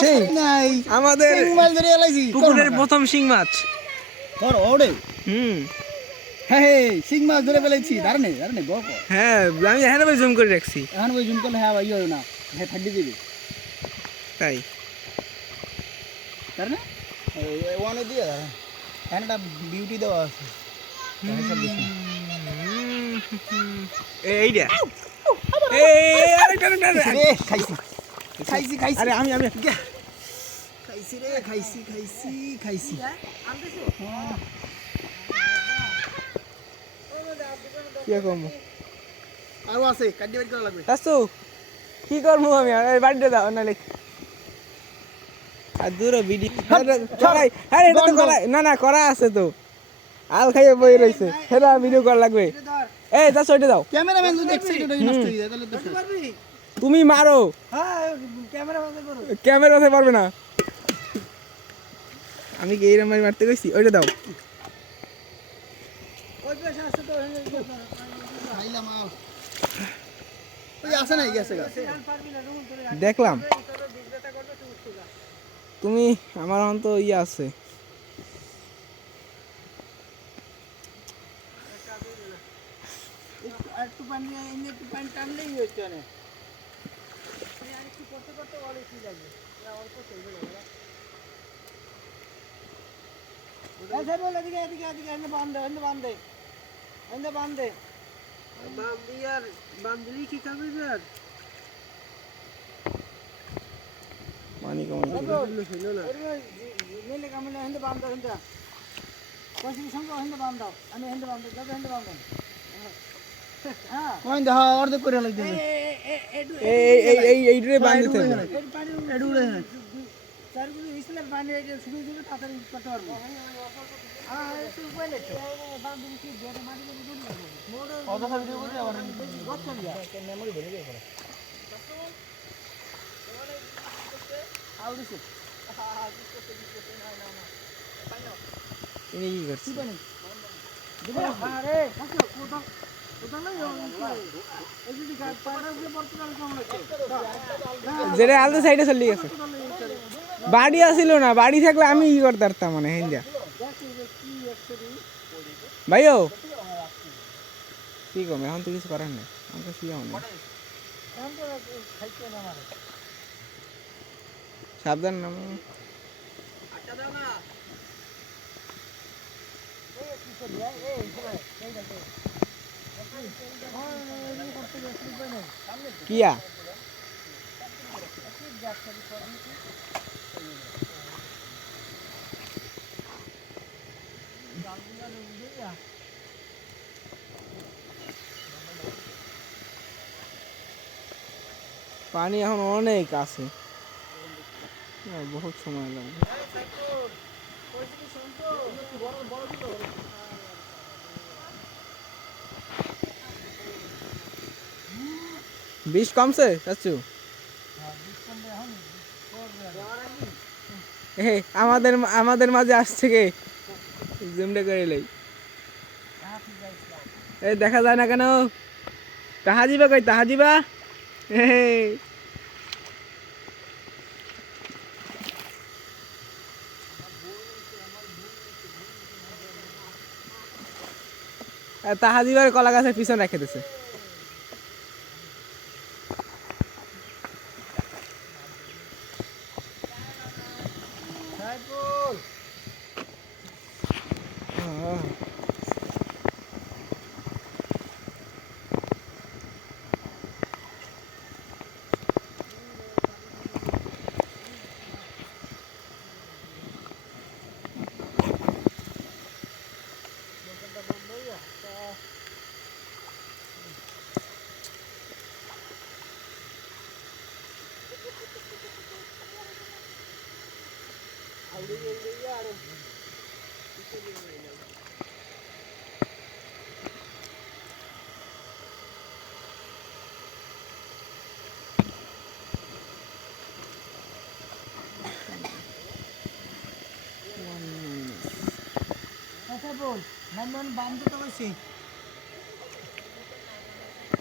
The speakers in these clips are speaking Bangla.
সেই নাই আমাদের শিং মাছ ধরে এলাইছি পুকুরের প্রথম শিং মাছ। ধর ওড়ে হুম হ্যাঁ শিং মাছ ধরে ফেলেছি দাঁড়ানে দাঁড়ানে গপ হ্যাঁ, আমি এখানে ভাই জুম করে রাখছি এখন ওই জুম করলে হ্যাঁ ভাই ইয়ে না হ্যাঁ ঠান্ডি দিবি তাই। দাঁড়ানে ওয়ানে দিয়ে এখানে একটা বিউটি দেওয়া আছে এইটা এই আরেকটা রে খাইছি খাইছি খাইছি আরে আমি খাইছি রে খাইছি খাইছি খাইছি কি করব আরো আছে কাটি বাড়ি করা লাগবে আসু কি করবো আমি আর বাড়িতে দাও নালে আর দূর বিডি করাই আরে এটা তো করাই না না করা আছে তো আল খাইয়ে বই রইছে সেটা ভিডিও করা লাগবে এই দাও ওইটা দাও ক্যামেরাম্যান যদি এক সাইডে নষ্ট হয়ে যায় তাহলে তো তুমি মারো হ্যাঁ ক্যামেরা বন্ধ করো ক্যামেরা হতে পারবে না আমি কি এইরকম মারতে কইছি ওইটা দাও ওই পাশে আছে তো খাইলাম আও ওই আছে না গেছে দেখলাম তুমি আমার এখন তো ইয়ে আছে একটু পানি এনে একটু পানি টানলেই হচ্ছে না একটু করতে করতে বলে কি লাগবে অল্প চলবে না ऐसे बोल এদিকে এদিকে এদিকে এনে বাঁধে এনে বাঁধে বাঁধ यार বাঁধলি কি করবে यार পানি কমে ছিল না মেলে কামলে এনে বাঁধ দাও এনে কইছি সঙ্গে এনে বাঁধ দাও আমি এনে বাঁধ দাও এনে বাঁধ দাও হ্যাঁ কোন দাও অর্ধেক করে লাগবে এই রে বাঁধতে হবে এডু উড়ে না চারগুলো ইসলে পানি এটা শুকিয়ে দিলে তাড়াতাড়ি করতে পারবো হ্যাঁ একটু কইলে তো বাঁধ দিবি কি জোরে মারি দিবি দুধ লাগবে অযথা ভিডিও করে আবার গত চল যা মেমোরি ভরে গেছে আউড়িছে তুমি কি করছিস আরে কাছে কোদা কোদা না এই যদি পাড়া দিয়ে পড়তে কেমন লাগছে যেটা আলতো সাইডে চলে গেছে বাড়ি আসিল না বাড়ি থাকলে আমি কি করতে পারতাম মানে হিন্দা ভাইও কি কম এখন তো কিছু করার নেই আমার কাছে ইয়ে নেই সাবধান নাম কিয়া পানি এখন অনেক আছে বহুত সময় লাগবে বিষ কমছে চাচু আমাদের আমাদের মাঝে আসছে কে জুমটা করে লই এই দেখা যায় না কেন তাহাজিবা কই তাহাজিবা তাহাজিবার কলা গাছের পিছনে রেখে দিছে বল নামন বান্ধ তো কইছি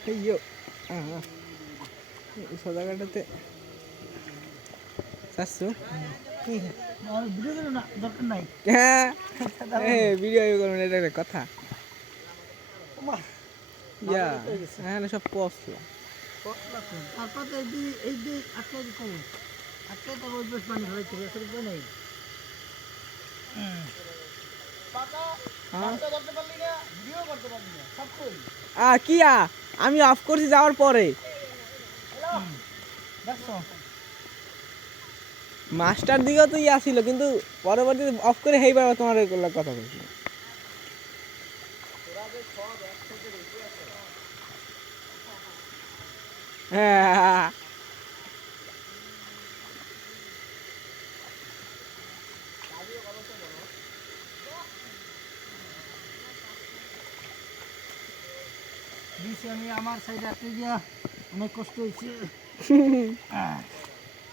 এই সোজা কাটাতে চাচ্ছু কি আর ভিডিও দিল না দরকার নাই হ্যাঁ ভিডিও করবেন এটা একটা কথা ওমা ইয়া এখানে সব পচলা তারপর তো এই যে আটকে দিতে আটকে তো রোজ রোজ পানি ফেলাইতে হবে আসলে উপায় নাই কিয়া আমি অফ করছি যাওয়ার পরে মাস্টার দিকেও তো ইয়া ছিল কিন্তু পরবর্তীতে অফ করে হেইবার তোমার কথা বলছি হ্যাঁ দিছি আমি আমার সাইডে আটকে গিয়া অনেক কষ্ট হয়েছে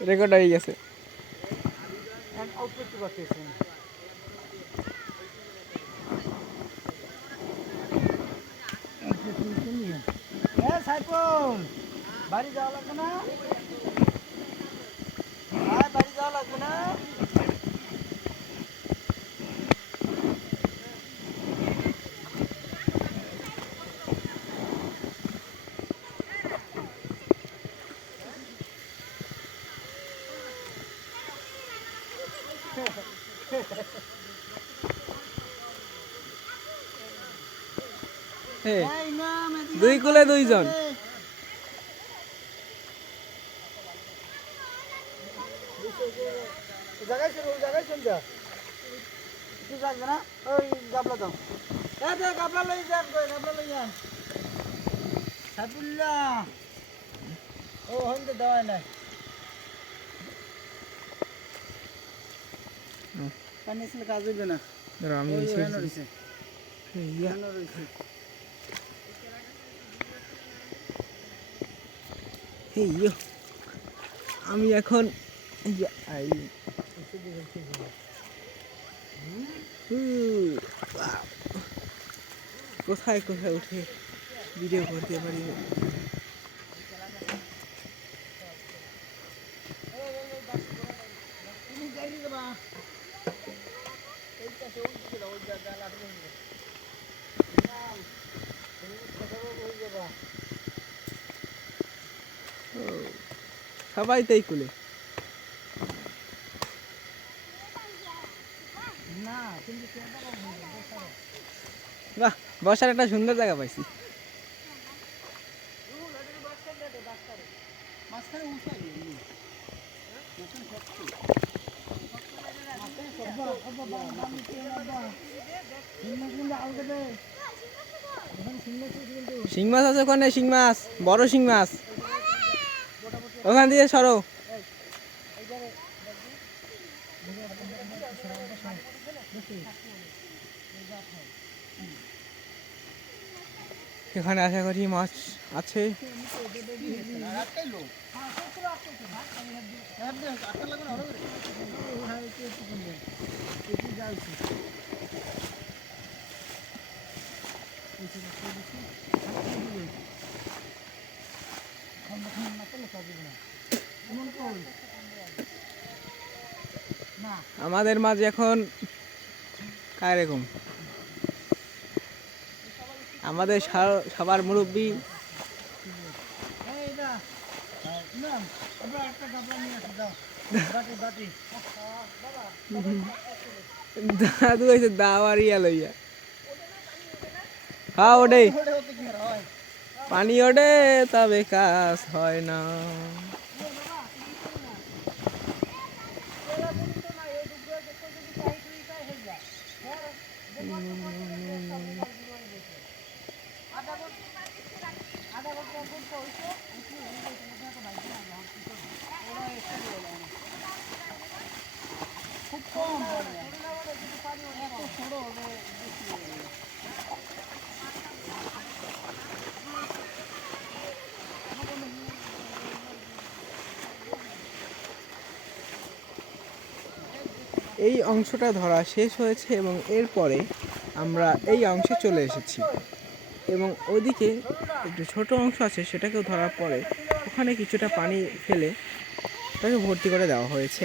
রেকর্ড হয়ে গেছে আউটপুট করতেছি সাইফুল বাড়ি যাওয়া লাগবে না বাড়ি যাওয়া লাগবে না দুই কুলে দুইজন জায়গায় শুন যা কিছু থাকবে না ওই গাবলা দাও গাবলা লই যান গাবলা লই যান সাইফুল্লাহ ও হইতে দেওয়া নাই পানি ছিল কাজ হইবে না আমি আমি এখন কোথায় কোথায় উঠে ভিডিও করতে পারি সবাই তাই কুলে বাহ বসার একটা সুন্দর জায়গা পাইছি শিং মাছ আছে ওখানে শিং মাছ বড় শিং মাছ ওখান দিয়ে সরো এখানে আশা করি মাছ আছে আমাদের মাঝে এখন এরকম আমাদের সবার মুরব্বী দাদু হয়েছে দাওয়ারিয়া লইয়া হ্যাঁ ওটাই পানি ওঠে তবে কাজ হয় না এই অংশটা ধরা শেষ হয়েছে এবং এরপরে আমরা এই অংশে চলে এসেছি এবং ওদিকে একটু ছোট অংশ আছে সেটাকেও ধরার পরে ওখানে কিছুটা পানি ফেলে তাকে ভর্তি করে দেওয়া হয়েছে।